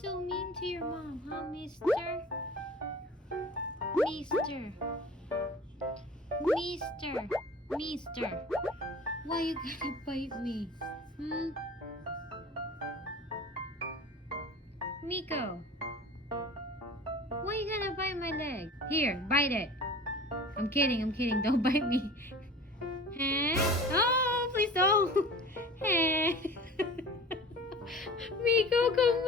so mean to your mom, huh, Mister? Mister. Mister. Mister. Why you gotta bite me? Meeko. Why you gotta bite my leg? Here, bite it. I'm kidding. Don't bite me. Huh? Oh, please don't. Huh? Meeko, come